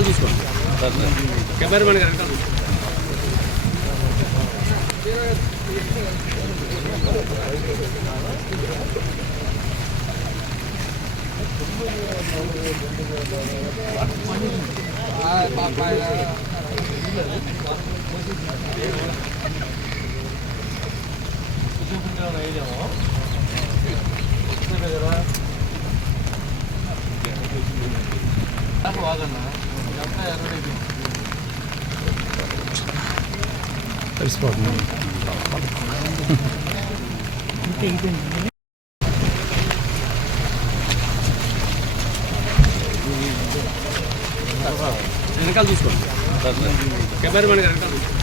తీసుకోండి కెమెరామెన్ గారు వెనకాల తీసుకోండి. వెనకాల తీసుకోండి కెమెరామెన్ గారు వెనకాల తీసుకోండి.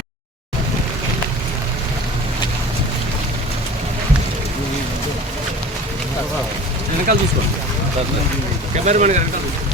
వెనకాల తీసుకోండి కెమెరామెన్ గారు వెనకాల తీసుకోండి.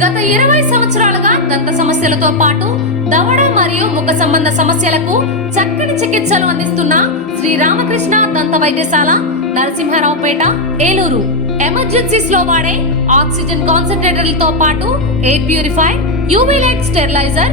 గత ఇరవై సంవత్సరాలుగా దంత సమస్యలతో పాటు దవడ మరియు ముఖ సంబంధ సమస్యలకు చక్కని చికిత్సలు అందిస్తున్న శ్రీ రామకృష్ణ దంత వైద్యశాల నరసింహారావుపేట ఏలూరు. ఎమర్జెన్సీస్లో వాడే ఆక్సిజన్ కాన్సన్ట్రేటర్లతో పాటు air purify UV light sterilizer